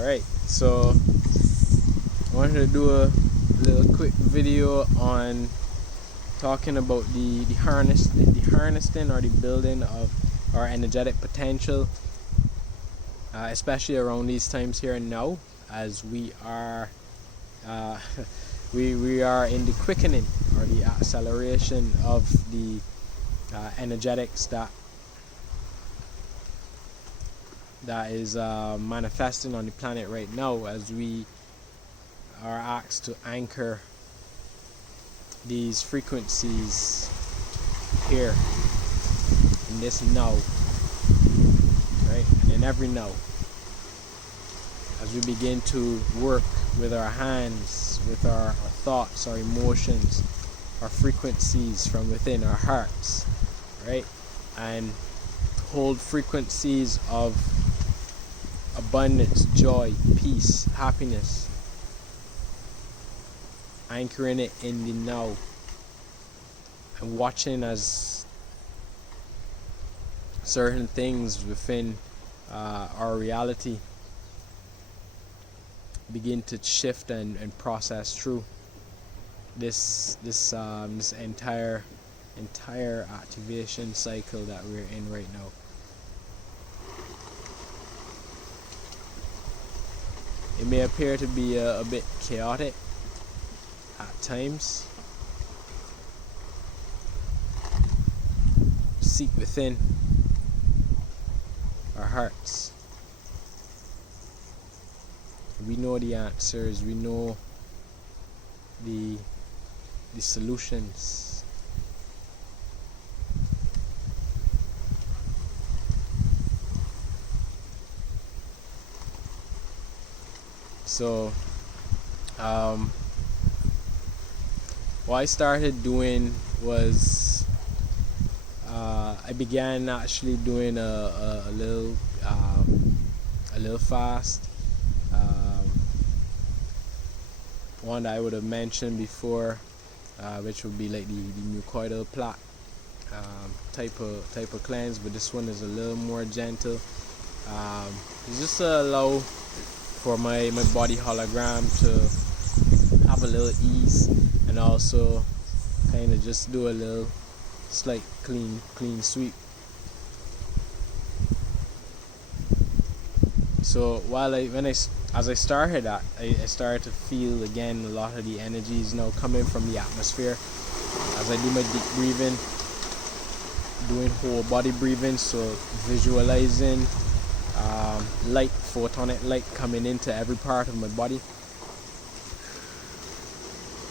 Alright, so I wanted to do a little quick video on talking about the harnessing or the building of our energetic potential, especially around these times here and now, as we are we are in the quickening or the acceleration of the energetics that is manifesting on the planet right now, as we are asked to anchor these frequencies here in this now, right? And in every now, as we begin to work with our hands, with our thoughts, our emotions, our frequencies from within our hearts, right? And hold frequencies of abundance, joy, peace, happiness, anchoring it in the now, and watching as certain things within our reality begin to shift and process through this entire activation cycle that we're in right now. It may appear to be a bit chaotic at times. Seek within our hearts. We know the answers, we know the solutions. So what I started doing was I began actually doing a little fast. One that I would have mentioned before, which would be like the mucoidal plaque type of cleanse, but this one is a little more gentle. It's just to allow for my body hologram to have a little ease, and also kind of just do a little slight clean sweep. So as I started that, I started to feel again a lot of the energies now coming from the atmosphere as I do my deep breathing, doing whole body breathing, so visualizing light, photonic light coming into every part of my body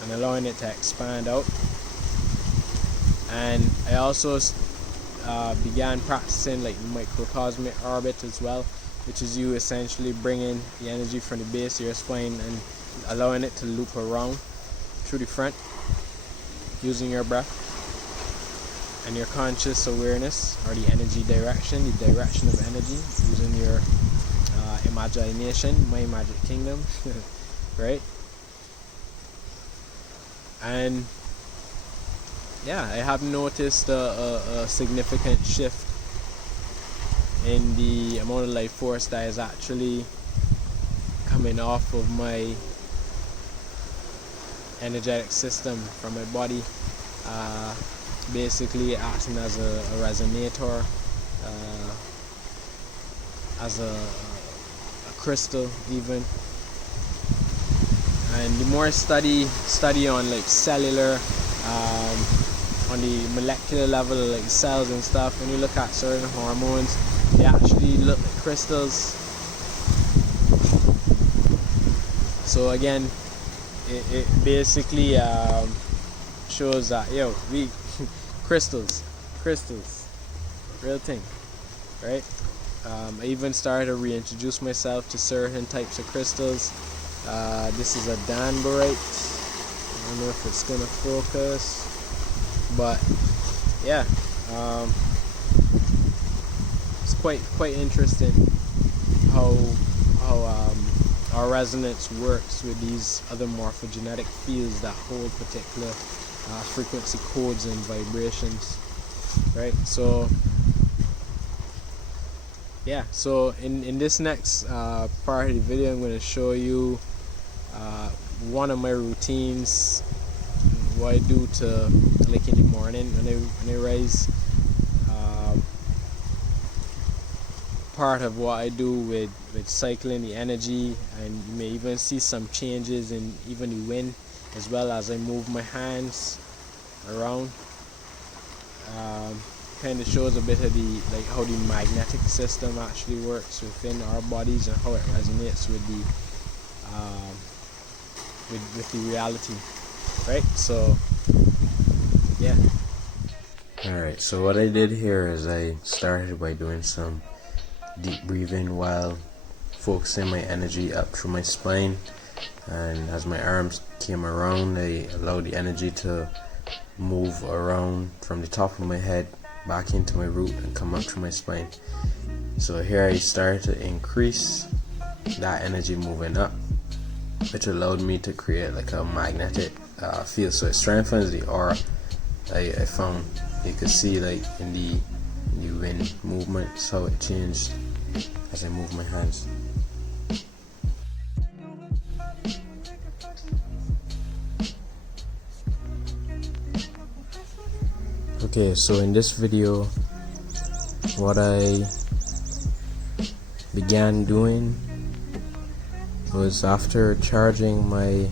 and allowing it to expand out. And I also began practicing like microcosmic orbit as well, which is you essentially bringing the energy from the base of your spine and allowing it to loop around through the front using your breath and your conscious awareness, or the energy direction, the direction of energy, using your imagination, my magic kingdom, right? And yeah, I have noticed a significant shift in the amount of life force that is actually coming off of my energetic system from my body, basically acting as a resonator, as a crystal even. And the more I study on like cellular, on the molecular level, like cells and stuff, when you look at certain hormones, they actually look like crystals. So again, it basically shows that we crystals, real thing, right? I even started to reintroduce myself to certain types of crystals. This is a danbarite. I don't know if it's gonna focus, but yeah, it's quite interesting how our resonance works with these other morphogenetic fields that hold particular frequency codes and vibrations, right? So yeah, so in this next part of the video, I'm going to show you one of my routines, what I do to, like, in the morning when I rise. Part of what I do with cycling, the energy, and you may even see some changes in even the wind, as well as I move my hands around. Kind of shows a bit of the, like, how the magnetic system actually works within our bodies and how it resonates with the with the reality, right? So yeah. Alright, so what I did here is I started by doing some deep breathing while focusing my energy up through my spine, and as my arms came around, I allowed the energy to move around from the top of my head back into my root and come up through my spine. So here I started to increase that energy moving up, which allowed me to create like a magnetic field. So it strengthens the aura. I found you could see, like, in the wind movements, how it changed as I move my hands. Okay, so in this video, what I began doing was, after charging my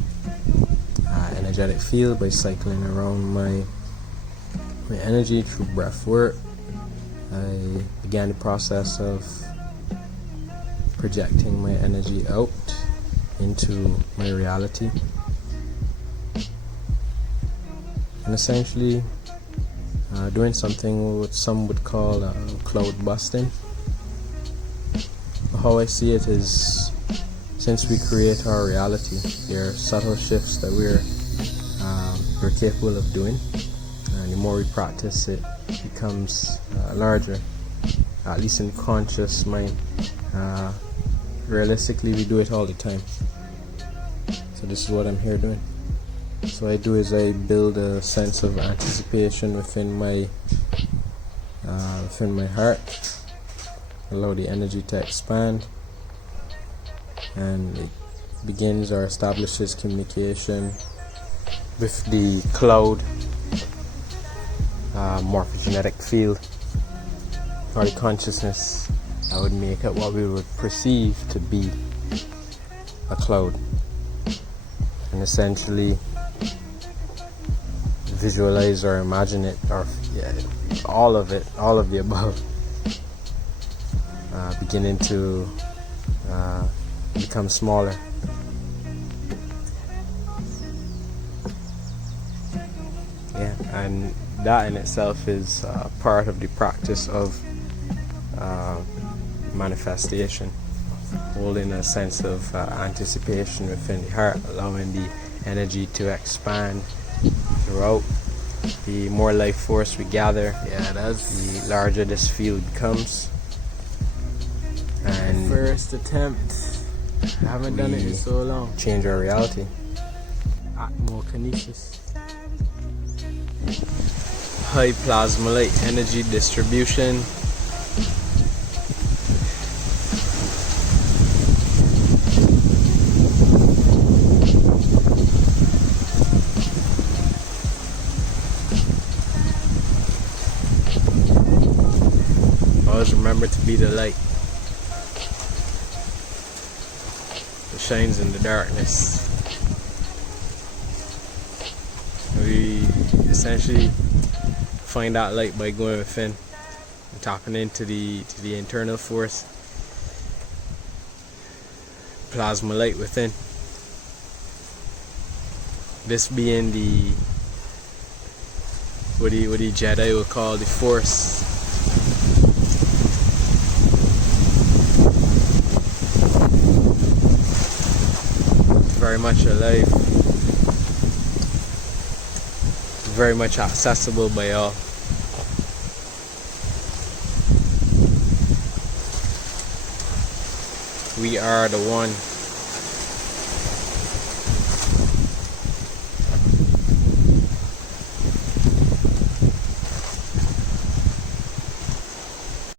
energetic field by cycling around my energy through breath work, I began the process of projecting my energy out into my reality, and essentially doing something what some would call cloud busting. How I see it is, since we create our reality, there are subtle shifts that we're capable of doing, and the more we practice, it becomes larger, at least in conscious mind. Realistically, we do it all the time. So this is what I'm here doing. So I do is I build a sense of anticipation within my heart, allow the energy to expand, and it begins or establishes communication with the cloud morphogenetic field, or the consciousness that would make it what we would perceive to be a cloud, and essentially visualize or imagine it, or all of the above, beginning to become smaller. Yeah, and that in itself is part of the practice of manifestation, holding a sense of anticipation within the heart, allowing the energy to expand throughout. The more life force we gather, the larger this field becomes. And first attempt, I haven't done it in so long. Change our reality. Atmokinesis. High plasma light energy distribution. Always remember to be the light that shines in the darkness. We essentially find that light by going within and tapping into the internal force, plasma light within. This being the what the Jedi would call the force. Very much alive, very much accessible by all. We are the one.